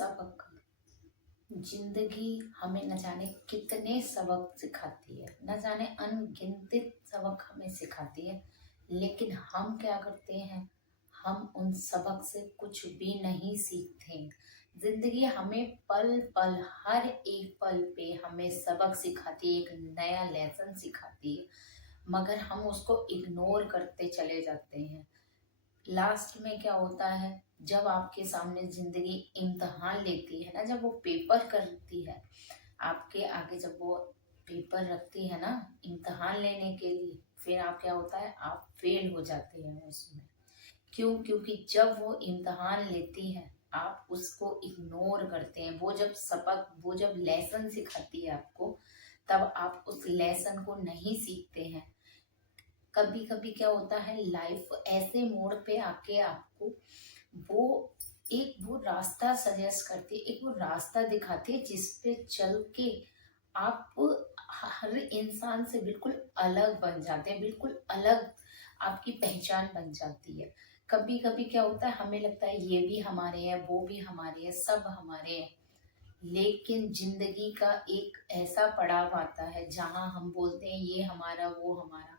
सबक। जिंदगी हमें न जाने कितने सबक सिखाती है, न जाने अनगिनतित सबक हमें सिखाती है। लेकिन हम क्या करते हैं, हम उन सबक से कुछ भी नहीं सीखते हैं। जिंदगी हमें पल पल, हर एक पल पे हमें सबक सिखाती है, एक नया लेसन सिखाती है। मगर हम उसको इग्नोर करते चले जाते हैं। लास्ट में क्या होता है, जब आपके सामने जिंदगी इम्तहान लेती है ना, जब वो पेपर करती है आपके आगे, जब वो पेपर रखती है ना इम्तहान लेने के लिए, फिर आप क्या होता है, आप फेल हो जाते हैं उसमें। क्यों? क्योंकि जब वो इम्तहान लेती है आप उसको इग्नोर करते हैं। वो जब सबक, वो जब लेसन सिखाती है आपको, तब आप उस लेसन को नहीं सीखते हैं। कभी कभी क्या होता है, लाइफ ऐसे मोड़ पे आके आपको वो वो रास्ता सजेस्ट करती है, एक वो रास्ता दिखाती है जिस पे चल के आप हर इंसान से बिल्कुल अलग बन जाते हैं, बिल्कुल अलग आपकी पहचान बन जाती है। कभी कभी क्या होता है, हमें लगता है ये भी हमारे हैं, वो भी हमारे हैं, सब हमारे हैं। लेकिन जिंदगी का एक ऐसा पड़ाव आता है जहां हम बोलते हैं ये हमारा, वो हमारा।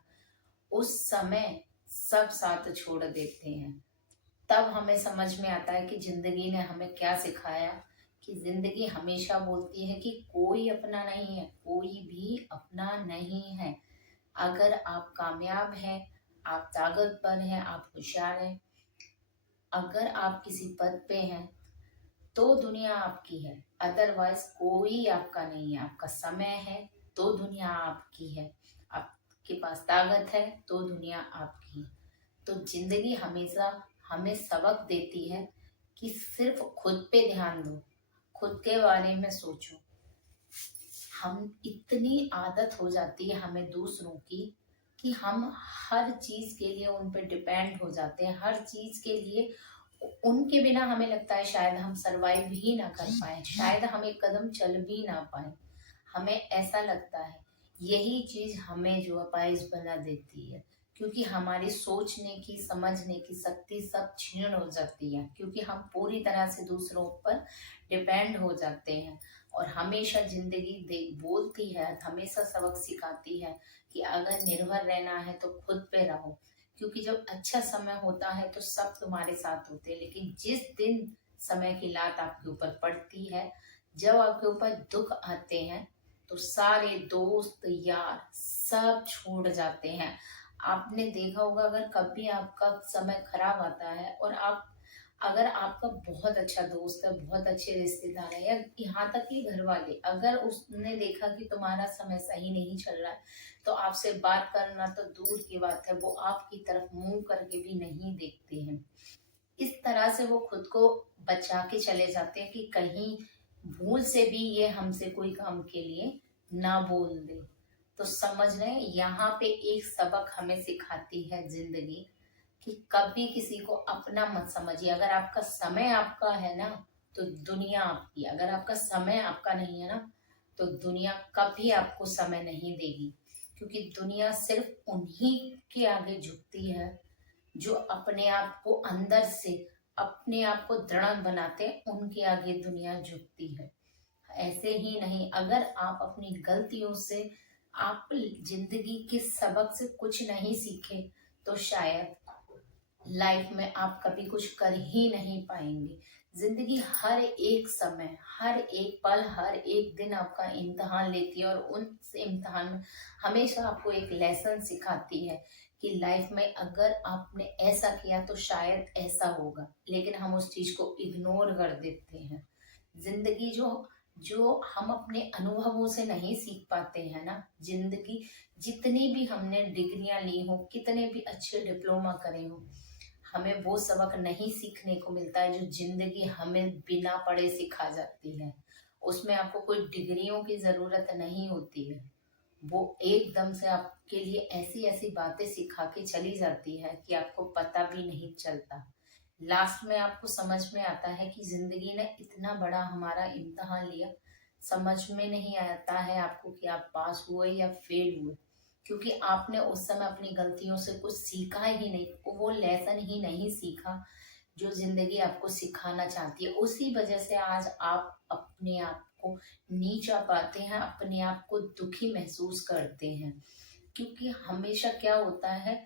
उस समय सब साथ छोड़ देते हैं। तब हमें समझ में आता है कि जिंदगी ने हमें क्या सिखाया, कि जिंदगी हमेशा बोलती है कि कोई अपना नहीं है, कोई भी अपना नहीं है। अगर आप कामयाब हैं, आप ताकतवर हैं, आप होशियार हैं, अगर आप किसी पद पे हैं, तो दुनिया आपकी है। अदरवाइज कोई आपका नहीं है। आपका समय है तो दुनिया आपकी है, आपके पास ताकत है तो दुनिया आपकी है। तो जिंदगी हमेशा हमें सबक देती है कि सिर्फ खुद पे ध्यान दो, खुद के बारे में सोचो। हम इतनी आदत हो जाती है हमें दूसरों की, कि हम हर चीज के लिए उन पे डिपेंड हो जाते हैं। हर चीज के लिए उनके बिना हमें लगता है शायद हम सरवाइव ही ना कर पाए, शायद हम एक कदम चल भी ना पाए। हमें ऐसा लगता है यही चीज हमें जो अपाइज बना देती है, क्योंकि हमारी सोचने की, समझने की शक्ति सब क्षीण हो जाती है, क्योंकि हम पूरी तरह से दूसरों पर डिपेंड हो जाते हैं। और हमेशा जिंदगी दे बोलती है, हमेशा सबक सिखाती है कि अगर निर्भर रहना है तो खुद पे रहो। क्योंकि जब अच्छा समय होता है तो सब तुम्हारे साथ होते हैं, लेकिन जिस दिन समय की लात आपके ऊपर पड़ती है, जब आपके ऊपर दुख आते हैं, तो सारे दोस्त यार सब छूट जाते हैं। आपने देखा होगा, अगर कभी आपका समय खराब आता है और आप, अगर आपका बहुत अच्छा दोस्त है, बहुत अच्छे रिश्तेदार है, या यहाँ तक कि घर वाले, अगर उसने देखा कि तुम्हारा समय सही नहीं चल रहा है, तो आपसे बात करना तो दूर की बात है, वो आपकी तरफ मुंह करके भी नहीं देखते हैं। इस तरह से वो खुद को बचा के चले जाते हैं कि कहीं भूल से भी ये हमसे कोई काम के लिए ना बोल दे। तो समझ रहे हैं, यहाँ पे एक सबक हमें सिखाती है जिंदगी, कि कभी किसी को अपना मत समझिए। अगर आपका समय आपका है ना, तो दुनिया आपकी। अगर आपका समय आपका नहीं है ना, तो दुनिया कभी आपको समय नहीं देगी। क्योंकि दुनिया सिर्फ उन्हीं के आगे झुकती है जो अपने आप को अंदर से, अपने आप को दृढ़ बनाते हैं, उनके आगे दुनिया झुकती है। ऐसे ही नहीं, अगर आप अपनी गलतियों से, आप जिंदगी के सबक से कुछ नहीं सीखे, तो शायद लाइफ में आप कभी कुछ कर ही नहीं पाएंगे। जिंदगी हर एक समय, हर एक पल, हर एक दिन आपका इम्तहान लेती है, और उन इम्तहान में हमेशा आपको एक लेसन सिखाती है कि लाइफ में अगर आपने ऐसा किया तो शायद ऐसा होगा। लेकिन हम उस चीज को इग्नोर कर देते हैं। जिंदगी जो जो हम अपने अनुभवों से नहीं सीख पाते हैं ना, जिंदगी जितनी भी हमने डिग्रियां ली हो, कितने भी अच्छे डिप्लोमा करे हो, हमें वो सबक नहीं सीखने को मिलता है जो जिंदगी हमें बिना पढ़े सिखा जाती है। उसमें आपको कोई डिग्रियों की जरूरत नहीं होती है। वो एकदम से आपके लिए ऐसी ऐसी बातें सिखा के चली जाती है कि आपको पता भी नहीं चलता। लास्ट में आपको समझ में आता है कि जिंदगी ने इतना बड़ा हमारा इम्तहान लिया। समझ में नहीं आता है आपको कि आप पास हुए या फेल हुए, क्योंकि आपने उस समय अपनी गलतियों से कुछ सीखा ही नहीं, वो लेसन ही नहीं सीखा। जो जिंदगी आपको सिखाना चाहती है। उसी वजह से आज आप अपने आप को नीचा पाते हैं, अपने आप को दुखी महसूस करते हैं। क्योंकि हमेशा क्या होता है,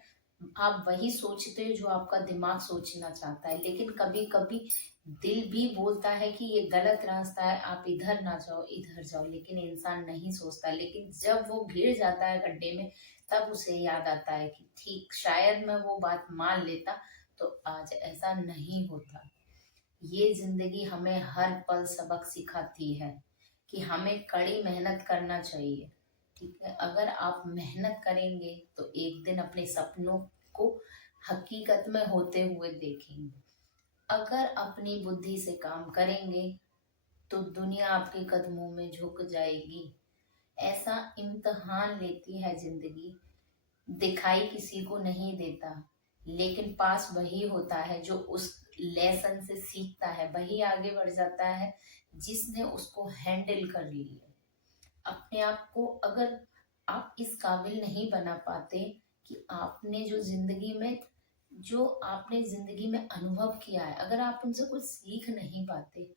आप वही सोचते हो जो आपका दिमाग सोचना चाहता है, लेकिन कभी कभी दिल भी बोलता है कि ये गलत रास्ता है, आप इधर ना जाओ इधर जाओ, लेकिन इंसान नहीं सोचता। लेकिन जब वो गिर जाता है गड्ढे में, तब उसे याद आता है कि ठीक शायद मैं वो बात मान लेता तो आज ऐसा नहीं होता। ये जिंदगी हमें हर पल सबक सिखाती है कि हमें कड़ी मेहनत करना चाहिए। ठीक है, अगर आप मेहनत करेंगे तो एक दिन अपने सपनों को हकीकत में होते हुए देखेंगे। अगर अपनी बुद्धि से काम करेंगे तो दुनिया आपके कदमों में झुक जाएगी। ऐसा इम्तहान लेती है जिंदगी। दिखाई किसी को नहीं देता, लेकिन पास वही होता है जो उस लेसन से सीखता है, वही आगे बढ़ जाता है जिसने उसको हैंडल कर लिया। अपने आप को अगर आप इस काबिल नहीं बना पाते कि आपने जिंदगी में अनुभव किया है, अगर आप उनसे कुछ सीख नहीं पाते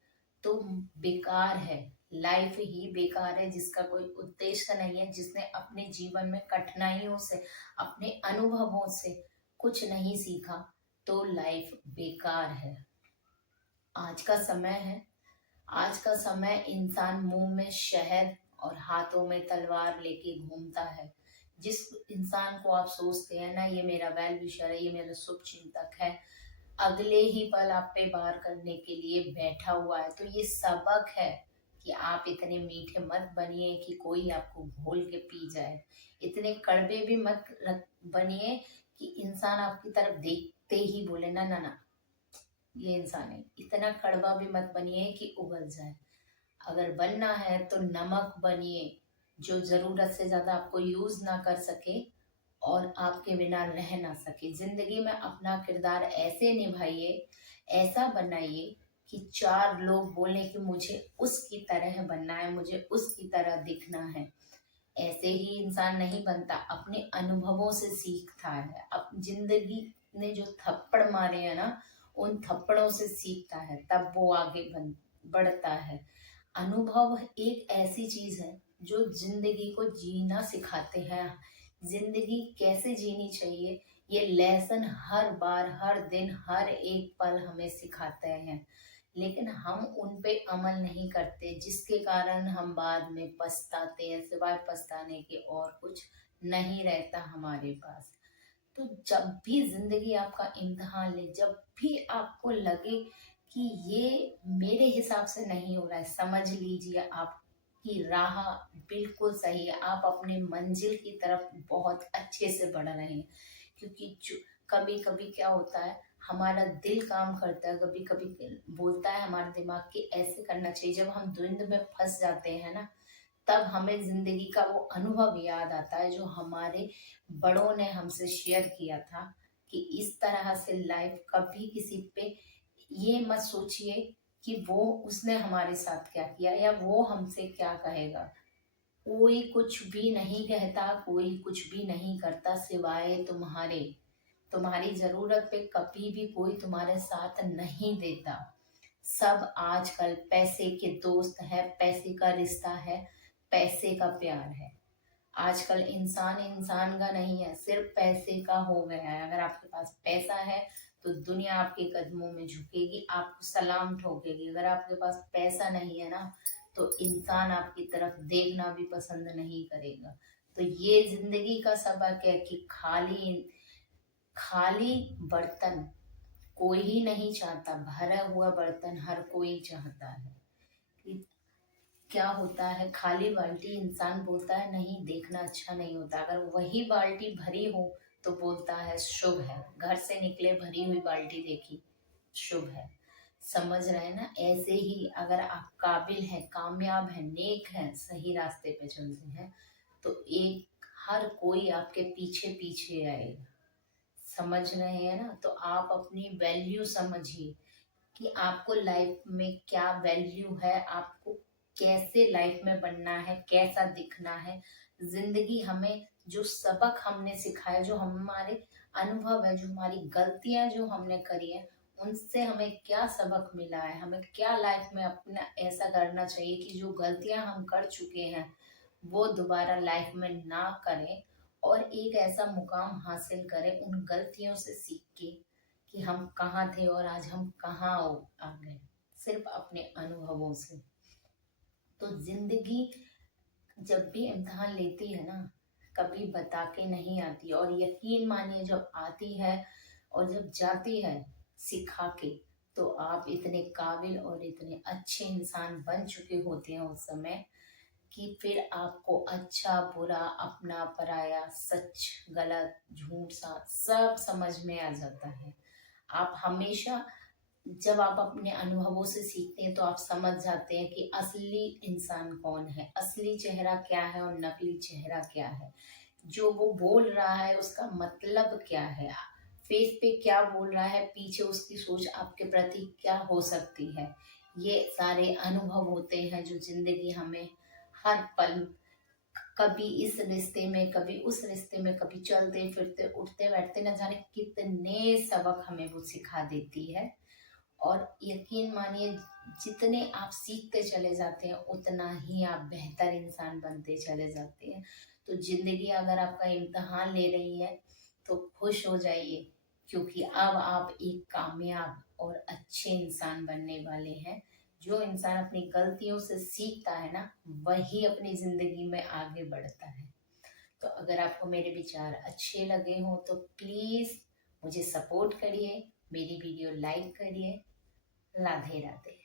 तो बेकार है। लाइफ ही बेकार है, जिसका कोई उद्देश्य नहीं है, जिसने अपने जीवन में कठिनाइयों से, अपने अनुभवों से कुछ नहीं सीखा, तो लाइफ बेकार है। आज का समय है, आज का समय इंसान मुंह में शहद और हाथों में तलवार लेके घूमता है। जिस इंसान को आप सोचते हैं ना ये मेरा वेल विशर है, ये मेरा शुभ चिंतक है, अगले ही पल आप पे वार करने के लिए बैठा हुआ है। तो ये सबक है कि आप इतने मीठे मत बनिए कि कोई आपको घोल के पी जाए। इतने कड़वे भी मत बनिए कि इंसान आपकी तरफ देखते ही बोले ना ना ना ये इंसान है। इतना कड़वा भी मत बनिए कि उगल जाए। अगर बनना है तो नमक बनिए, जो जरूरत से ज्यादा आपको यूज ना कर सके और आपके बिना रह ना सके। जिंदगी में अपना किरदार ऐसे निभाइए, ऐसा बनाइए कि चार लोग बोले कि मुझे उसकी तरह बनना है, मुझे उसकी तरह दिखना है। ऐसे ही इंसान नहीं बनता, अपने अनुभवों से सीखता है। अब जिंदगी ने जो थप्पड़ मारे हैं ना, उन थप्पड़ों से सीखता है, तब वो आगे बढ़ता है। अनुभव एक ऐसी चीज है जो जिंदगी को जीना सिखाते हैं। जिंदगी कैसे जीनी चाहिए ये लेसन हर बार, हर दिन, हर एक पल हमें सिखाते हैं, लेकिन हम उन पे अमल नहीं करते, जिसके कारण हम बाद में पछताते हैं। सिवाय पछताने के और कुछ नहीं रहता हमारे पास। तो जब भी जिंदगी आपका इम्तिहान ले, जब भी आपको लगे कि ये मेरे हिसाब से नहीं हो रहा है, समझ लीजिए आपकी राह बिल्कुल सही है, आप अपने मंजिल की तरफ बहुत अच्छे से बढ़ रहे हैं। क्योंकि कभी कभी क्या होता है, हमारा दिल काम करता है, कभी कभी बोलता है हमारे दिमाग कि ऐसे करना चाहिए। जब हम द्वंद में फंस जाते हैं ना, तब हमें जिंदगी का वो अनुभव याद आता है जो हमारे बड़ों ने हमसे शेयर किया था कि इस तरह से लाइफ कभी किसी पे ये मत सोचिए कि वो उसने हमारे साथ क्या किया या वो हमसे क्या कहेगा। कोई कुछ भी नहीं कहता, कोई कुछ भी नहीं करता सिवाय तुम्हारे। तुम्हारी जरूरत पे कभी भी कोई तुम्हारे साथ नहीं देता। सब आजकल पैसे के दोस्त है, पैसे का रिश्ता है, पैसे का प्यार है। आजकल इंसान इंसान का नहीं है, सिर्फ पैसे का हो गया है। अगर आपके पास पैसा है तो दुनिया आपके कदमों में झुकेगी, आपको सलाम ठोकेगी। अगर आपके पास पैसा नहीं है ना, तो इंसान आपकी तरफ देखना भी पसंद नहीं करेगा। तो ये जिंदगी का सबक है कि खाली खाली बर्तन कोई ही नहीं चाहता, भरा हुआ बर्तन हर कोई चाहता है। कि क्या होता है, खाली बाल्टी इंसान बोलता है नहीं, देखना अच्छा नहीं होता। अगर वही बाल्टी भरी हो तो बोलता है शुभ है। घर से निकले भरी हुई बाल्टी देखी, शुभ है। समझ रहे ना? ऐसे ही अगर आप काबिल हैं, कामयाब हैं, नेक हैं, सही रास्ते पे चल रहे हैं, तो एक हर कोई आपके पीछे पीछे आएगा। समझ रहे हैं ना? तो आप अपनी वैल्यू समझिए कि आपको लाइफ में क्या वैल्यू है, आपको कैसे लाइफ में बनना है, कैसा दिखना है। जिंदगी हमें जो सबक हमने सिखाया, जो हमारे अनुभव है, जो हमारी गलतियां जो हमने करी है, उनसे हमें क्या सबक मिला है, हमें क्या लाइफ में अपना ऐसा करना चाहिए कि जो गलतियां हम कर चुके हैं वो दोबारा लाइफ में ना करें, और एक ऐसा मुकाम हासिल करें उन गलतियों से सीख के कि हम कहाँ थे और आज हम कहाँ आ गए, सिर्फ अपने अनुभवों से। तो जिंदगी जब भी इम्तिहान लेती है ना, कभी बता के नहीं आती, और यकीन मानिए जब आती है और जब जाती है सिखा के, तो आप इतने काबिल और इतने अच्छे इंसान बन चुके होते हैं उस समय कि फिर आपको अच्छा बुरा अपना पराया सच गलत झूठ सा सब समझ में आ जाता है। आप हमेशा जब आप अपने अनुभवों से सीखते हैं तो आप समझ जाते हैं कि असली इंसान कौन है, असली चेहरा क्या है और नकली चेहरा क्या है, जो वो बोल रहा है उसका मतलब क्या है, फेस पे क्या बोल रहा है, पीछे उसकी सोच आपके प्रति क्या हो सकती है। ये सारे अनुभव होते हैं जो जिंदगी हमें हर पल, कभी इस रिश्ते में कभी उस रिश्ते में, कभी चलते फिरते उठते बैठते न जाने कितने सबक हमें वो सिखा देती है। और यकीन मानिए जितने आप सीखते चले जाते हैं उतना ही आप बेहतर इंसान बनते चले जाते हैं। तो जिंदगी अगर आपका इम्तहान ले रही है तो खुश हो जाइए, क्योंकि अब आप एक कामयाब और अच्छे इंसान बनने वाले हैं। जो इंसान अपनी गलतियों से सीखता है ना, वही अपनी जिंदगी में आगे बढ़ता है। तो अगर आपको मेरे विचार अच्छे लगे हों तो प्लीज मुझे सपोर्ट करिए, मेरी वीडियो लाइक करिए। राधे राधे।